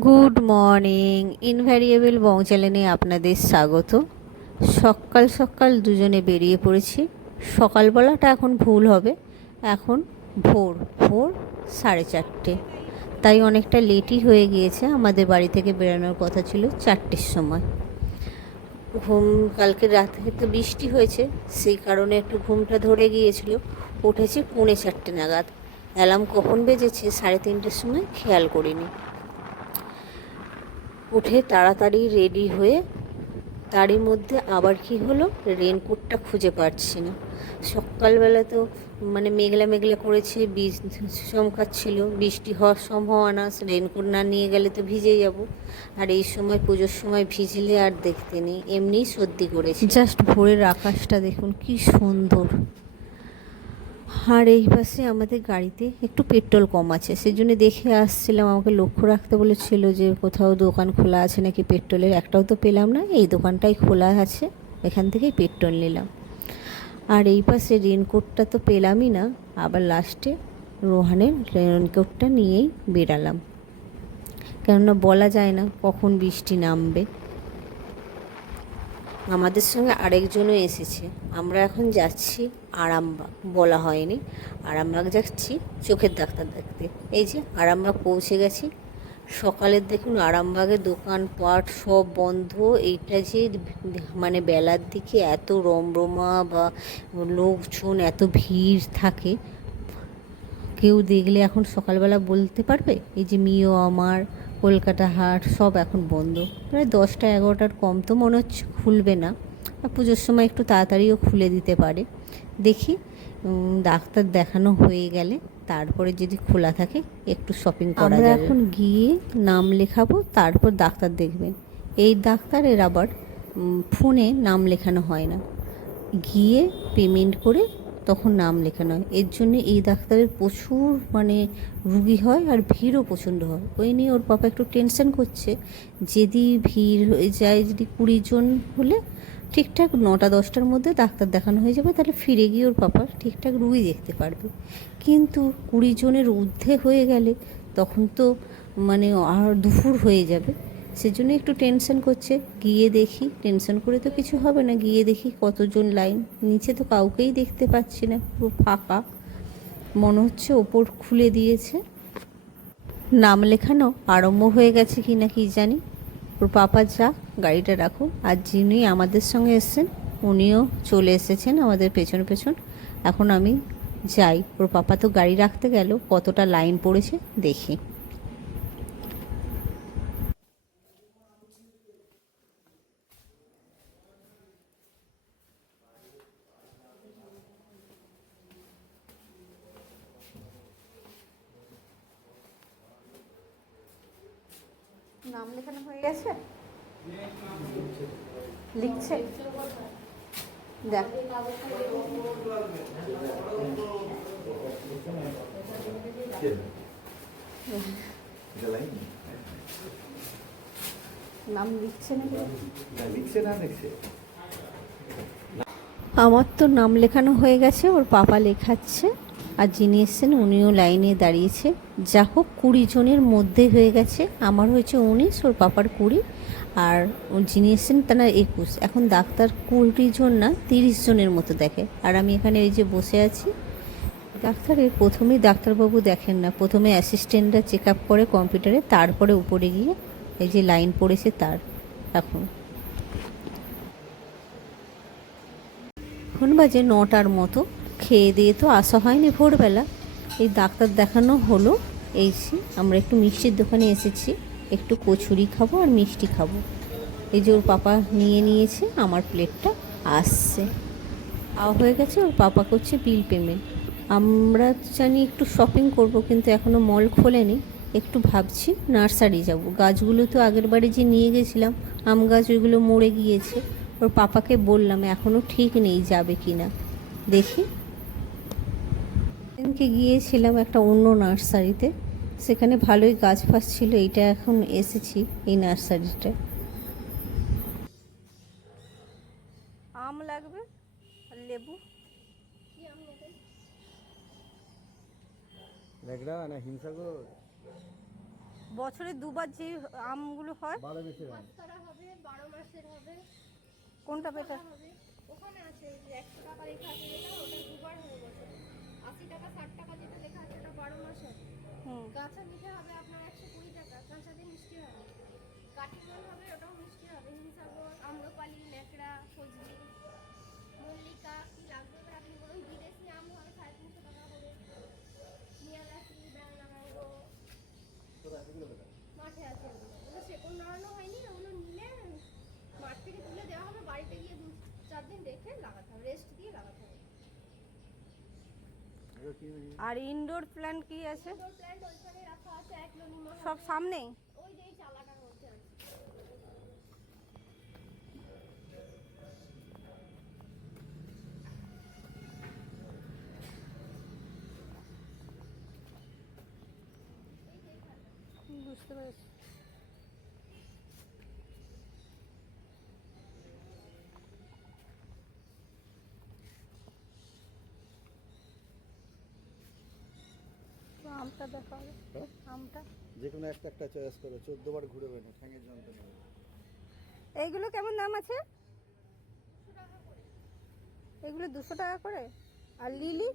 Good morning, invariable বং চ্যানেলে আপনাদের স্বাগত। সকাল সকাল দুজনে বেরিয়ে পড়েছি। সকালবেলাটা এখন ভুল হবে। এখন ভোর ভোর সাড়ে চারটে। তাই অনেকটা লেটই হয়ে গিয়েছে। আমাদের বাড়ি থেকে বেরোনোর কথা ছিল চারটের সময়। ঘুম, কালকে রাতে তো বৃষ্টি হয়েছে। সেই কারণে একটু ঘুমটা ধরে গিয়েছিল। উঠেছি পৌনে চারটে নাগাদ। অ্যালার্ম কখন বেজেছে সাড়ে তিনটের সময় খেয়াল করিনি। উঠে তাড়াতাড়ি রেডি হয়ে তারই মধ্যে আবার কি হলো? রেনকোটটা খুঁজে পাচ্ছি না। সকালবেলা তো মানে মেঘলা মেঘলা করেছে, বীজ চমকাচ্ছিল, বৃষ্টি হওয়ার সম্ভাবনা রেনকোট না নিয়ে গেলে তো ভিজে যাব। আর এই সময় পুজোর সময় ভিজলে আর দেখতে নেই, এমনিই সর্দি করেছে। জাস্ট ভোরের আকাশটা দেখুন, কি সুন্দর। আর এই পাশে আমাদের গাড়িতে একটু পেট্রোল কম আছে সেই জন্য দেখে আসছিলাম, আমাকে লক্ষ্য রাখতে বলেছিল যে কোথাও দোকান খোলা আছে নাকি পেট্রোলের, একটাও তো পেলাম না, এই দোকানটাই খোলা আছে, এখান থেকেই পেট্রোল নিলাম। আর এই পাশে রেনকোটটা তো পেলামই না, আবার লাস্টে রোহানের রেনকোটটা নিয়েই বেরালাম কেননা বলা যায় না কখন বৃষ্টি নামবে। আমাদের সঙ্গে আরেকজনও এসেছে। আমরা এখন যাচ্ছি আরামবাগ, বলা হয়নি। আরামবাগ যাচ্ছি চোখের ডাক্তার দেখতে। এই যে আরামবাগ পৌঁছে গেছি। সকালের দেখুন আরামবাগের দোকানপাট সব বন্ধ। এইটা যে মানে বেলার দিকে এত রমরমা বা লোকজন, এত ভিড় থাকে। কেউ দেখলে এখন সকালবেলা বলতে পারবে, এই যে মিও আমার কলকাতা হাট সব এখন বন্ধ। প্রায় দশটা এগারোটার কম তো মনে হচ্ছে খুলবে না। আর পুজোর সময় একটু তাড়াতাড়িও খুলে দিতে পারে। দেখি ডাক্তার দেখানো হয়ে গেলে তারপরে যদি খোলা থাকে একটু শপিং করা যাবে। এখন গিয়ে নাম লেখাবো তারপর ডাক্তার দেখবেন এই ডাক্তারের আবার ফোনে নাম লেখানো হয় না। গিয়ে পেমেন্ট করে তখন নাম লেখানো হয় এর জন্য এই ডাক্তারের প্রচুর মানে রুগী হয় আর ভিড়ও প্রচণ্ড হয়। ওই নিয়ে ওর পাপা একটু টেনশন করছে। যদি ভিড় হয়ে যায়, যদি কুড়ি জন হলে ঠিকঠাক নটা, দশটার মধ্যে ডাক্তার দেখানো হয়ে যাবে, তাহলে ফিরে গিয়ে ওর পাপা ঠিকঠাক রুগী দেখতে পারবে। কিন্তু কুড়ি জনের ঊর্ধ্বে হয়ে গেলে তখন তো মানে আর দুপুর হয়ে যাবে। সেজন্য একটু টেনশন করছে। গিয়ে দেখি টেনশন করে তো কিছু হবে না। গিয়ে দেখি কতজন লাইন নিচে তো কাউকেই দেখতে পাচ্ছি না, পুরো ফাঁকা। মনে হচ্ছে ওপর খুলে দিয়েছে। নাম লেখানো আরম্ভ হয়ে গেছে কি না কি জানি। ওর পাপা, যা, গাড়িটা রাখো আর যিনি আমাদের সঙ্গে এসেছেন, উনিও চলে এসেছেন আমাদের পেছন পেছন। এখন আমি যাই। ওর পাপা তো গাড়ি রাখতে গেল, কতটা লাইন পড়েছে দেখি। নাম লেখানো হয়ে গেছে? লিখছে? দেখ। নাম লিখছে না লিখছে না লিখছে। আমার তো নাম লেখানো হয়ে গেছে ওর পাপা লেখাচ্ছে। আর যিনি এসছেন উনিও লাইনে দাঁড়িয়েছে। যা হোক, কুড়ি জনের মধ্যে হয়ে গেছে। আমার হয়েছে উনিশ, ওর পাপার কুড়ি, আর যিনি এসছেন তারা একুশ। এখন ডাক্তার কুড়ি জন না, তিরিশ জনের মতো দেখে। আর আমি এখানে এই যে বসে আছি ডাক্তারের প্রথমেই ডাক্তারবাবু দেখেন না। প্রথমে অ্যাসিস্ট্যান্টরা চেক আপ করে কম্পিউটারে তারপরে উপরে গিয়ে এই যে লাইন পড়েছে তার। এখন। এখন বাজে নটার মতো। খেয়ে দিয়ে তো আসা হয়নি ভোরবেলা। এই ডাক্তার দেখানো হলো এইছি আমরা একটু মিষ্টির দোকানে এসেছি, একটু কচুরি খাব আর মিষ্টি খাব। এই যে ওর পাপা নিয়ে নিয়েছে, আমার প্লেটটা আসছে। আওয়া হয়ে গেছে, ওর পাপা করছে বিল পেমেন্ট। আমরা জানি একটু শপিং করব, কিন্তু এখনও মল খোলেনি। একটু ভাবছি নার্সারি যাব। গাছগুলো তো আগের বারে যে নিয়ে গেছিলাম, আম গাছ ওইগুলো মরে গিয়েছে। ওর পাপাকে বললাম এখনও ঠিক নেই, যাবে কি না দেখি। সেদিনকে গিয়েছিলাম একটা অন্য নার্সারিতে। সেখানে ভালোই গাছ ফাছ ছিল এইটা এখন এসেছি এই নার্সারিটা আম লাগবে আর লেবু। লেগড়া না হিংসাগর বছরে দুবার যে আমগুলো হয়। হয় কোনটা বেটার ওখানে আছে ওই যে একশো টাকা লেখা ওটা দুবার হয়ে গেছে। টাকা ষাট টাকা যেটা লেখা আছে ওটা বারো মাসের হবে হুম। গাছা মিঠে হবে আপনার একশো কুড়ি টাকা দিয়ে মিষ্টি হবে। কাঠিমল হবে ওটাও মিষ্টি হবে হিমসাগর আম্রপালি ন্যাকড়া ফজলি মল্লিকা কি লাগবে এবার আপনি বলুন বিদেশি আম হবে সাড়ে তিনশো টাকা করে মিয়াদাসি ব্যাংলা ম্যাঙ্গো তোরা এতগুলো কোথায় মাঠে আছে ওগুলো ওগুলো শেকড় নাড়ানো হয়নি ওগুলো নিলে মাঠ থেকে তুলে দেওয়া হবে বাড়িতে গিয়ে দু চার দিন রেখে লাগাতে হবে রেস্ট দিয়ে লাগাতে হবে এগুলো কি আর ইনডোর প্ল্যান্ট কি আছে সব সামনেই। বুঝতে পেরেছি তো আমটা দেখা হবে। হ্যাঁ? আমটা। যে কোনো একটা একটা চয়েস করে চোদ্দ বার ঘুরে বেনো ঠ্যাঙের যন্ত্রণা। এইগুলো কেমন দাম আছে? এগুলো দুশো টাকা করে? আর লিলি?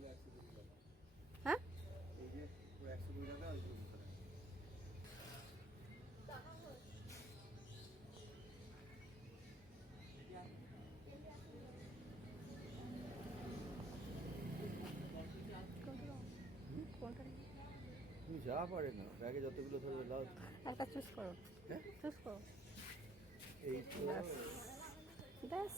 যা পারে না। ব্যাগে যতগুলো ধরবে লাও একটা চুজ করো। হ্যাঁ? চুজ করো। এই তো। ব্যাস?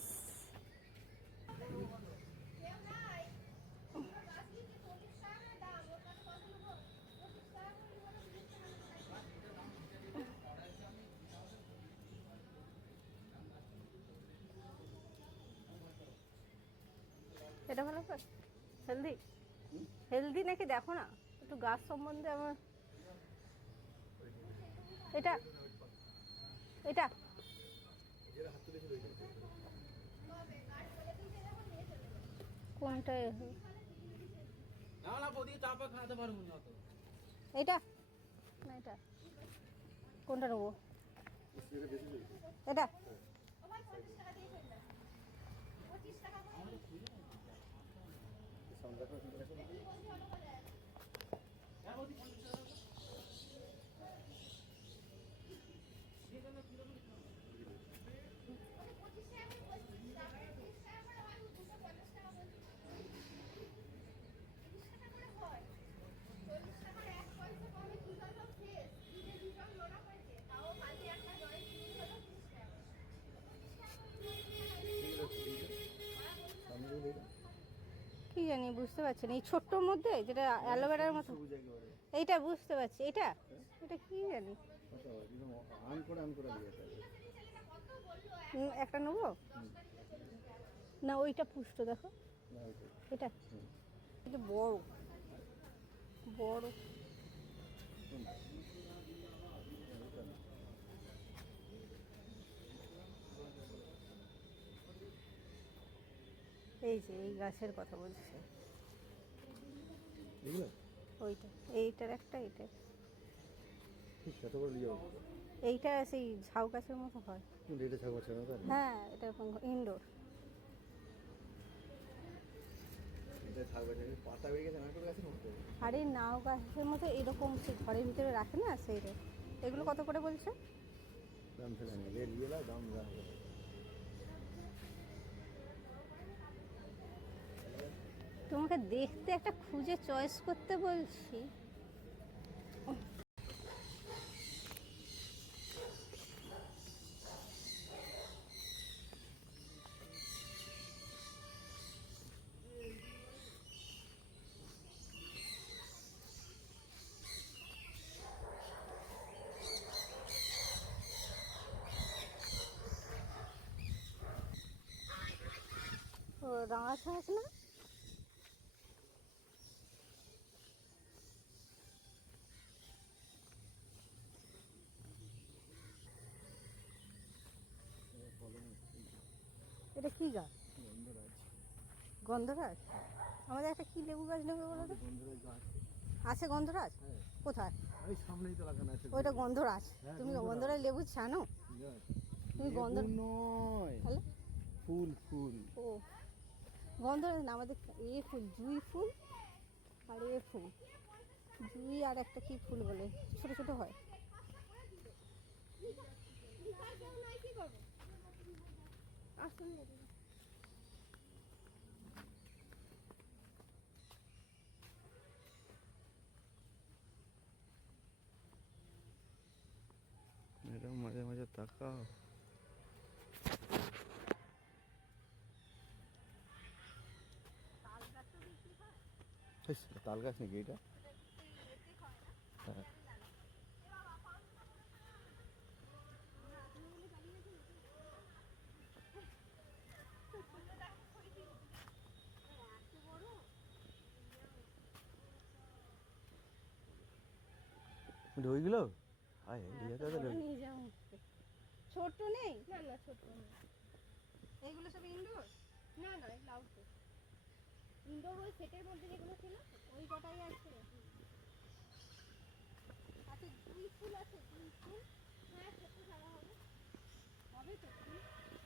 এটা ভালো হেলদি? হেলদি নাকি দেখো না? একটু গাছ সম্বন্ধে আমার এটা এটা কোনটা? না এটা না এটা কোনটা নেব। এটা টাকা বুঝতে পারছি না এই ছোট্টর মধ্যে যেটা অ্যালোভেরার মতো। এইটা বুঝতে পারছি। এটা? এটা কি জানি? আচ্ছা, একটা নেব? না ওইটা পুষ্ট দেখো। এটা। এটা বড়। বড়। এই যে এই গাছের কথা বলছি। এগুলো? ওইটা এইটার একটা এইটা। নিয়ে যাব। এইটা সেই ঝাউ গাছের মতো হয়। এটা হ্যাঁ এটা ইনডোর। আর এই নাও গাছের মতো এরকম সে ঘরের ভিতরে রাখে না সেইটা এগুলো কত করে বলছে? দাম দাম দাম হবে। তোমাকে দেখতে একটা খুঁজে চয়েস করতে বলছি। ও রাঙাছা আছে না এটা কি গাছ গন্ধরাজ। আমাদের একটা কি লেবু গাছ নেবে বলো তো? আছে গন্ধরাজ? কোথায়? ওই সামনেই তো লাগানো আছে। ওইটা গন্ধরাজ। তুমি গন্ধরাজ। লেবু ছানো? তুমি গন্ধ নয়। ফুল ফুল। ও। গন্ধরাজ না আমাদের এ ফুল জুই ফুল আর এ ফুল। জুই আর একটা কি ফুল বলে? ছোট ছোট হয়। আসুন দেখি। এরকম মাঝে মাঝে তাকাও তাল গাছ নাকি এটা হ্যাঁ। আয় এই নিয়ে যাও ছোট নেই? না না ছোট নেই। এইগুলো সব ইনডোর না না এগুলো আউটডোর ইনডোর ওই সেটের মধ্যে যেগুলো ছিল ওই কটাই আছে। আচ্ছা দুই ফুল আছে দুই ফুল। হ্যাঁ ছোট সারা হবে। হবে তো?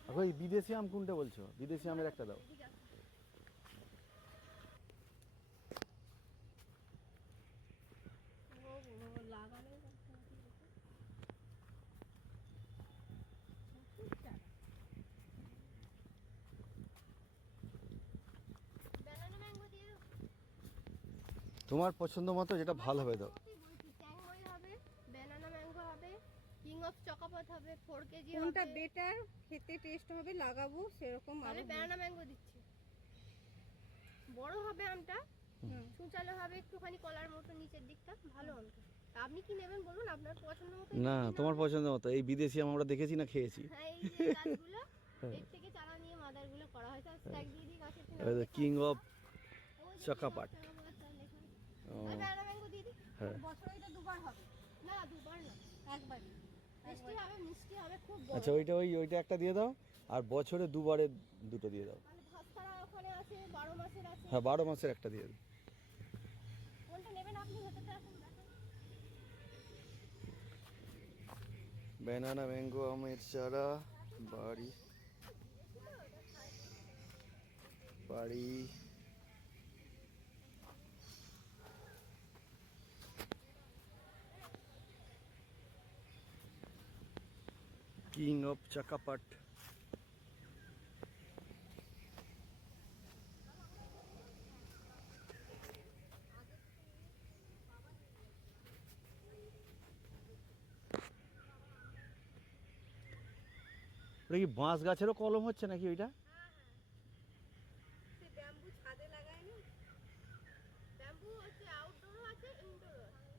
এখন বিদেশি আম কোনটা বলছো? বিদেশি আমের একটা দাও ঠিক আছে ও ও লাগালে ব্যানানা ম্যাঙ্গো দিয়ে দাও তোমার পছন্দ মতো যেটা ভালো হবে দাও। হবে ব্যানানা ম্যাঙ্গো হবে কিং অফ চকাপাত হবে ফোর কেজি কোনটা বেটার খেতে টেস্ট হবে লাগাবো সেরকম তাহলে ব্যানানা ম্যাঙ্গো দিচ্ছি। বড় হবে আমটা হুম। হবে একটুখানি কলার মতো নিচের দিকটা ভালো আমটা। আপনি কি নেবেন বলুন আপনার পছন্দ মতো না তোমার পছন্দ মতো এই বিদেশি আম আমরা দেখেছি না খেয়েছি। হ্যাঁ এই যে গাছগুলো এর থেকে চারা নিয়ে মাদারগুলো করা হয়েছে আর স্ট্যাক দিয়ে দিয়ে গাছের কিং অফ ওই হ্যাঁ। আচ্ছা ওইটা ওই ওইটা একটা দিয়ে দাও আর বছরে দুবারে দুটো দিয়ে দাও। হ্যাঁ বারো মাসের একটা দিয়ে দাও। ব্যানানা ম্যাঙ্গো আমের চারা বাড়ি। বাড়ি। কিং অফ চাকাপাট কি বাঁশ গাছেরও কলম হচ্ছে নাকি ওইটা ব্যাম্বু ছাদে লাগায় না ব্যাম্বু হচ্ছে আউটডোরও আছে ইনডোরও আছে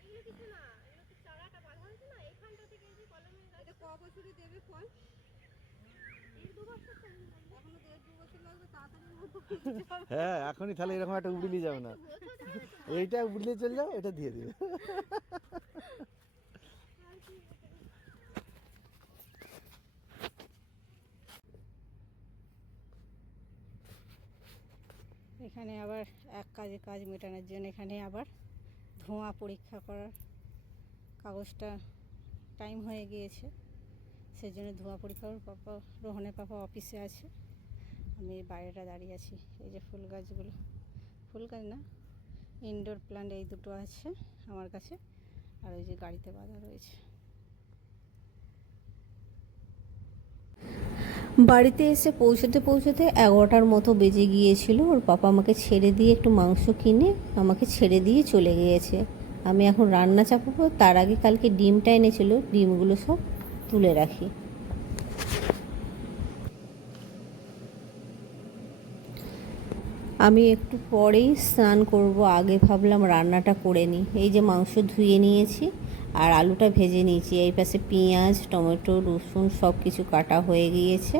এগুলো কিছু না এগুলো তো চারাটা বাঁধা হয়েছে না এখানটা থেকে এই যে কলমের গাছ এটা ক বছরে দেবে ফল এই দু বছর তো এখনও? হ্যাঁ এখনই তাহলে এরকম একটা উবলি যাবে না। এইটা উবলে চলে যাও এটা দিয়ে দিবে। এখানে আবার এক কাজে কাজ মেটানোর জন্য এখানে আবার ধোঁয়া পরীক্ষা করার কাগজটা টাইম হয়ে গিয়েছে। সেজন্য ধোঁয়া পরীক্ষা পাপা রোহনের পাপা অফিসে আছে। আমি বাইরেটা দাঁড়িয়ে আছি, এই যে ফুল গাছগুলো। ফুল গাছ না ইনডোর প্ল্যান্ট এই দুটো আছে আমার কাছে, আর ওই যে গাড়িতে বাঁধা রয়েছে। বাড়িতে এসে পৌঁছতে পৌঁছতে এগারোটার মতো বেজে গিয়েছিল। ওর পাপা আমাকে ছেড়ে দিয়ে একটু মাংস কিনে আমাকে ছেড়ে দিয়ে চলে গিয়েছে। আমি এখন রান্না চাপাবো, তার আগে কালকে ডিমটা এনেছিল, ডিমগুলো সব তুলে রাখি। আমি একটু পরেই স্নান করব, আগে ভাবলাম রান্নাটা করে নিই। এই যে মাংস ধুয়ে নিয়েছি আর আলুটা ভেজে নিয়েছি। এই পাশে পেঁয়াজ, টমেটো, রসুন সব কিছু কাটা হয়ে গিয়েছে।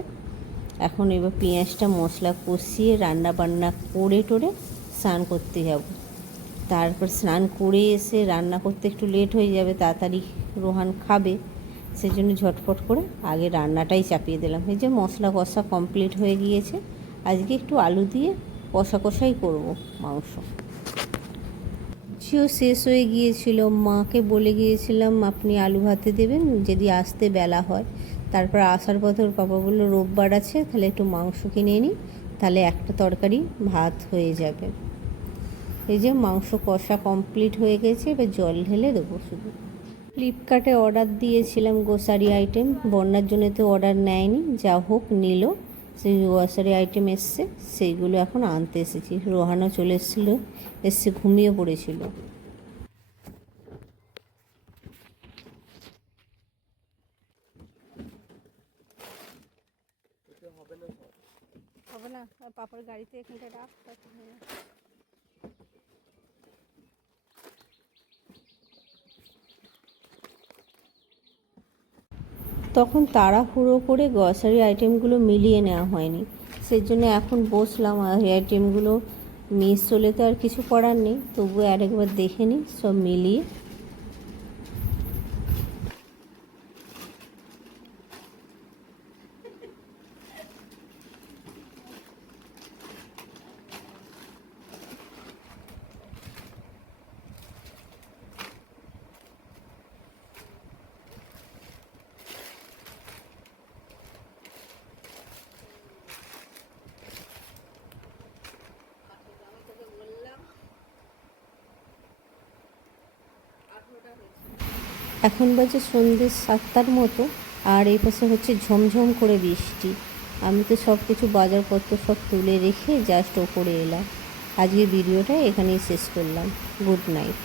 এখন এবার পেঁয়াজটা মশলা কষিয়ে রান্না বান্না করে টোরে স্নান করতে যাব। তারপর স্নান করে এসে রান্না করতে একটু লেট হয়ে যাবে, তাড়াতাড়ি রোহান খাবে। সেজন্য ঝটফট করে আগে রান্নাটাই চাপিয়ে দিলাম। এই যে মশলা কষা কমপ্লিট হয়ে গিয়েছে, আজকে একটু আলু দিয়ে কষা কষাই করব মাংস। মিষ্টিও শেষ হয়ে গিয়েছিল, মাকে বলে গিয়েছিলাম, আপনি আলু ভাতে দেবেন, যদি আসতে বেলা হয়। তারপর আসার পথে ওর পাপা বলল, রোববার আছে, তাহলে একটু মাংস কিনে নিই তাহলে একটা তরকারি ভাত হয়ে যাবে। এই যে মাংস কষা কমপ্লিট হয়ে গেছে, এবার জল ঢেলে দেবো শুধু। ফ্লিপকার্টে অর্ডার দিয়েছিলাম গ্রোসারি আইটেম বন্যার জন্য তো অর্ডার নেয়নি। যা হোক নিল। সেই গ্রোসারি আইটেম এসছে। সেইগুলো এখন আনতে এসেছি। রোহানও চলে এসেছিল। এসছে ঘুমিয়ে পড়েছিল। হবে না পাপড় গাড়িতে এখানটা রাখ তারপর হবে না। তখন তাড়াহুড়ো করে গ্রসারি আইটেমগুলো মিলিয়ে নেওয়া হয়নি। সেই জন্য এখন বসলাম, আর আইটেমগুলো মিস হলে তো আর কিছু করার নেই। তবুও আরেকবার দেখে নিই, সব মিলিয়ে এখন বাজে সন্ধ্যে সাতটার মতো, আর এই পাশে হচ্ছে ঝমঝম করে বৃষ্টি। আমি তো সব কিছু বাজারপত্র সব তুলে রেখে জাস্ট ওপরে এলাম। আজকে ভিডিওটা এখানেই শেষ করলাম। Good night.